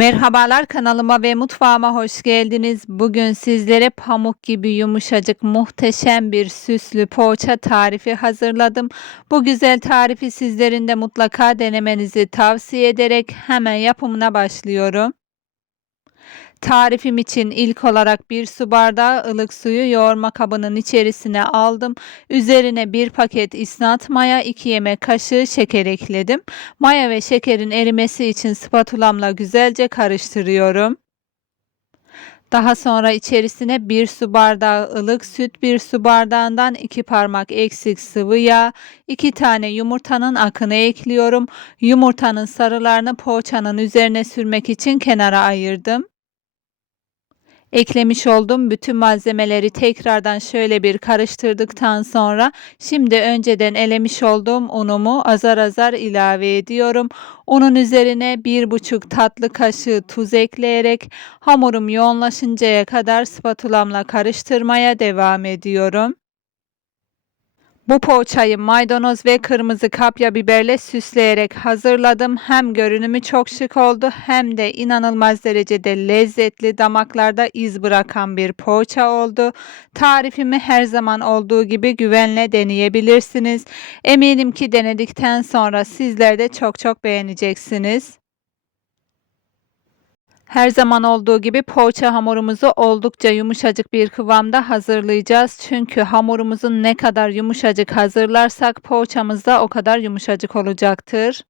Merhabalar kanalıma ve mutfağıma hoş geldiniz. Bugün sizlere pamuk gibi yumuşacık muhteşem bir süslü poğaça tarifi hazırladım. Bu güzel tarifi sizlerin de mutlaka denemenizi tavsiye ederek hemen yapımına başlıyorum. Tarifim için ilk olarak bir su bardağı ılık suyu yoğurma kabının içerisine aldım. Üzerine bir paket isnat maya, 2 yemek kaşığı şeker ekledim. Maya ve şekerin erimesi için spatulamla güzelce karıştırıyorum. Daha sonra içerisine bir su bardağı ılık süt, bir su bardağından iki parmak eksik sıvı yağ, iki tane yumurtanın akını ekliyorum. Yumurtanın sarılarını poğaçanın üzerine sürmek için kenara ayırdım. Eklemiş olduğum bütün malzemeleri tekrardan şöyle bir karıştırdıktan sonra şimdi önceden elemiş olduğum unumu azar azar ilave ediyorum. Unun üzerine bir buçuk tatlı kaşığı tuz ekleyerek hamurum yoğunlaşıncaya kadar spatulamla karıştırmaya devam ediyorum. Bu poğaçayı maydanoz ve kırmızı kapya biberle süsleyerek hazırladım. Hem görünümü çok şık oldu hem de inanılmaz derecede lezzetli damaklarda iz bırakan bir poğaça oldu. Tarifimi her zaman olduğu gibi güvenle deneyebilirsiniz. Eminim ki denedikten sonra sizler de çok çok beğeneceksiniz. Her zaman olduğu gibi poğaça hamurumuzu oldukça yumuşacık bir kıvamda hazırlayacağız. Çünkü hamurumuzun ne kadar yumuşacık hazırlarsak poğaçamız da o kadar yumuşacık olacaktır.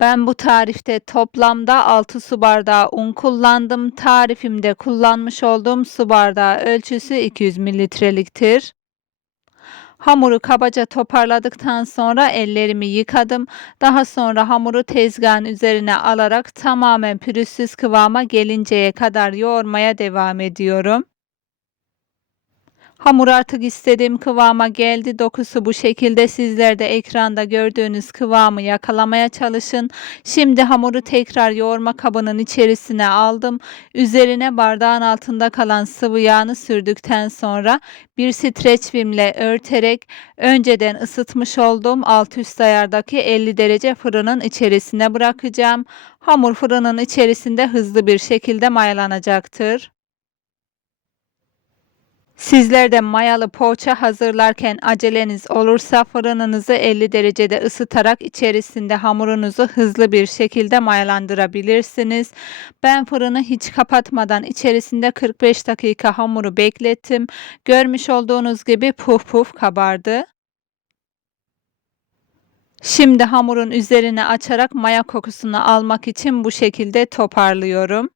Ben bu tarifte toplamda 6 su bardağı un kullandım. Tarifimde kullanmış olduğum su bardağı ölçüsü 200 mililitreliktir. Hamuru kabaca toparladıktan sonra ellerimi yıkadım. Daha sonra hamuru tezgahın üzerine alarak tamamen pürüzsüz kıvama gelinceye kadar yoğurmaya devam ediyorum. Hamur artık istediğim kıvama geldi. Dokusu bu şekilde sizler de ekranda gördüğünüz kıvamı yakalamaya çalışın. Şimdi hamuru tekrar yoğurma kabının içerisine aldım. Üzerine bardağın altında kalan sıvı yağını sürdükten sonra bir streç filmle örterek önceden ısıtmış olduğum alt üst ayardaki 50 derece fırının içerisine bırakacağım. Hamur fırının içerisinde hızlı bir şekilde mayalanacaktır. Sizler de mayalı poğaça hazırlarken aceleniz olursa fırınınızı 50 derecede ısıtarak içerisinde hamurunuzu hızlı bir şekilde mayalandırabilirsiniz. Ben fırını hiç kapatmadan içerisinde 45 dakika hamuru beklettim. Görmüş olduğunuz gibi puf puf kabardı. Şimdi hamurun üzerine açarak maya kokusunu almak için bu şekilde toparlıyorum.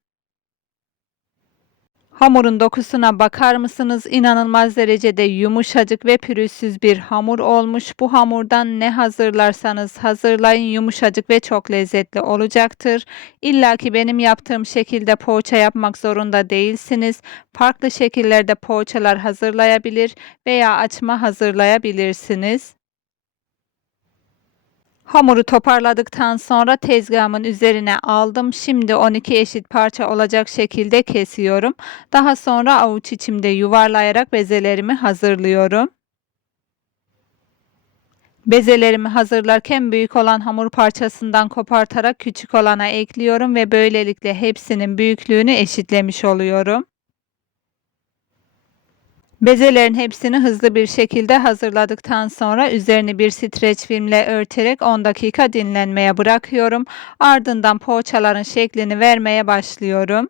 Hamurun dokusuna bakar mısınız? İnanılmaz derecede yumuşacık ve pürüzsüz bir hamur olmuş. Bu hamurdan ne hazırlarsanız hazırlayın yumuşacık ve çok lezzetli olacaktır. İlla ki benim yaptığım şekilde poğaça yapmak zorunda değilsiniz. Farklı şekillerde poğaçalar hazırlayabilir veya açma hazırlayabilirsiniz. Hamuru toparladıktan sonra tezgahımın üzerine aldım. Şimdi 12 eşit parça olacak şekilde kesiyorum. Daha sonra avuç içimde yuvarlayarak bezelerimi hazırlıyorum. Bezelerimi hazırlarken büyük olan hamur parçasından kopartarak küçük olana ekliyorum ve böylelikle hepsinin büyüklüğünü eşitlemiş oluyorum. Bezelerin hepsini hızlı bir şekilde hazırladıktan sonra üzerini bir streç filmle örterek 10 dakika dinlenmeye bırakıyorum. Ardından poğaçaların şeklini vermeye başlıyorum.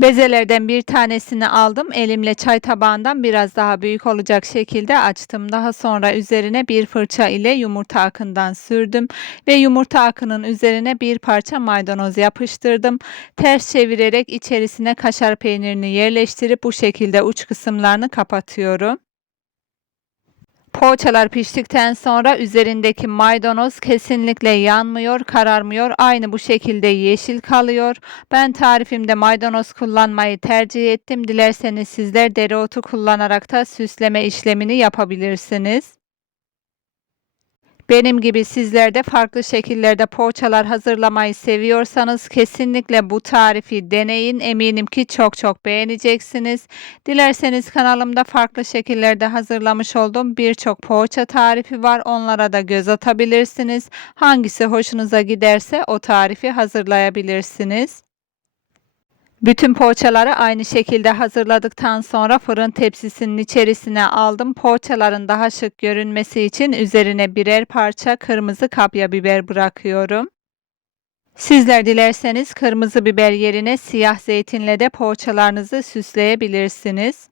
Bezelerden bir tanesini aldım. Elimle çay tabağından biraz daha büyük olacak şekilde açtım. Daha sonra üzerine bir fırça ile yumurta akından sürdüm ve yumurta akının üzerine bir parça maydanoz yapıştırdım. Ters çevirerek içerisine kaşar peynirini yerleştirip bu şekilde uç kısımlarını kapatıyorum. Poğaçalar piştikten sonra üzerindeki maydanoz kesinlikle yanmıyor, kararmıyor. Aynı bu şekilde yeşil kalıyor. Ben tarifimde maydanoz kullanmayı tercih ettim. Dilerseniz sizler dereotu kullanarak da süsleme işlemini yapabilirsiniz. Benim gibi sizler de farklı şekillerde poğaçalar hazırlamayı seviyorsanız kesinlikle bu tarifi deneyin. Eminim ki çok çok beğeneceksiniz. Dilerseniz kanalımda farklı şekillerde hazırlamış olduğum birçok poğaça tarifi var. Onlara da göz atabilirsiniz. Hangisi hoşunuza giderse o tarifi hazırlayabilirsiniz. Bütün poğaçaları aynı şekilde hazırladıktan sonra fırın tepsisinin içerisine aldım. Poğaçaların daha şık görünmesi için üzerine birer parça kırmızı kapya biber bırakıyorum. Sizler dilerseniz kırmızı biber yerine siyah zeytinle de poğaçalarınızı süsleyebilirsiniz.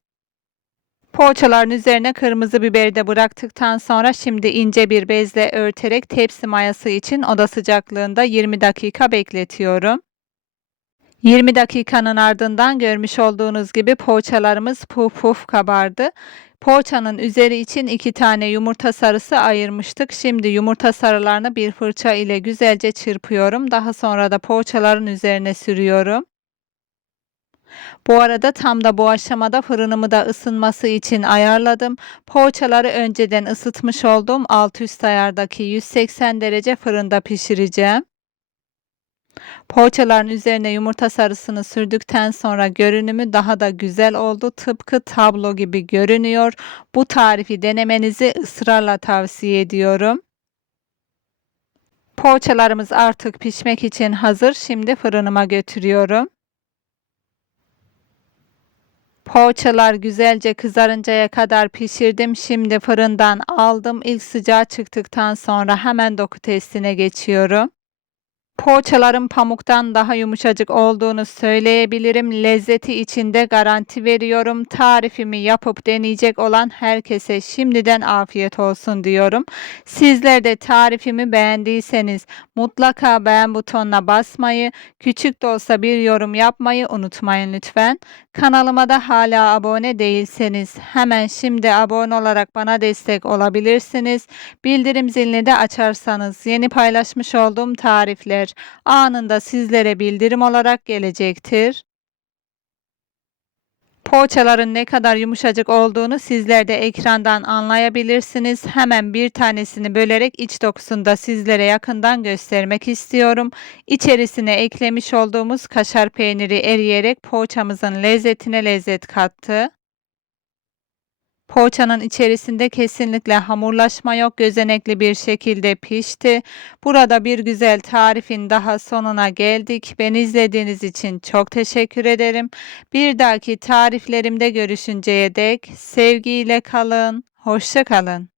Poğaçaların üzerine kırmızı biberi de bıraktıktan sonra şimdi ince bir bezle örterek tepsi mayası için oda sıcaklığında 20 dakika bekletiyorum. 20 dakikanın ardından görmüş olduğunuz gibi poğaçalarımız puf puf kabardı. Poğaçanın üzeri için 2 tane yumurta sarısı ayırmıştık. Şimdi yumurta sarılarını bir fırça ile güzelce çırpıyorum. Daha sonra da poğaçaların üzerine sürüyorum. Bu arada tam da bu aşamada fırınımı da ısınması için ayarladım. Poğaçaları önceden ısıtmış olduğum alt üst ayardaki 180 derece fırında pişireceğim. Poğaçaların üzerine yumurta sarısını sürdükten sonra görünümü daha da güzel oldu. Tıpkı tablo gibi görünüyor. Bu tarifi denemenizi ısrarla tavsiye ediyorum. Poğaçalarımız artık pişmek için hazır. Şimdi fırınıma götürüyorum. Poğaçalar güzelce kızarıncaya kadar pişirdim. Şimdi fırından aldım. İlk sıcağı çıktıktan sonra hemen doku testine geçiyorum. Poğaçaların pamuktan daha yumuşacık olduğunu söyleyebilirim. Lezzeti içinde garanti veriyorum. Tarifimi yapıp deneyecek olan herkese şimdiden afiyet olsun diyorum. Sizler de tarifimi beğendiyseniz mutlaka beğen butonuna basmayı, küçük de olsa bir yorum yapmayı unutmayın lütfen. Kanalıma da hala abone değilseniz hemen şimdi abone olarak bana destek olabilirsiniz. Bildirim zilini de açarsanız yeni paylaşmış olduğum tarifler anında sizlere bildirim olarak gelecektir. Poğaçaların ne kadar yumuşacık olduğunu sizler de ekrandan anlayabilirsiniz. Hemen bir tanesini bölerek iç dokusunu da sizlere yakından göstermek istiyorum. İçerisine eklemiş olduğumuz kaşar peyniri eriyerek poğaçamızın lezzetine lezzet kattı. Poğaçanın içerisinde kesinlikle hamurlaşma yok. Gözenekli bir şekilde pişti. Burada bir güzel tarifin daha sonuna geldik. Beni izlediğiniz için çok teşekkür ederim. Bir dahaki tariflerimde görüşünceye dek sevgiyle kalın. Hoşça kalın.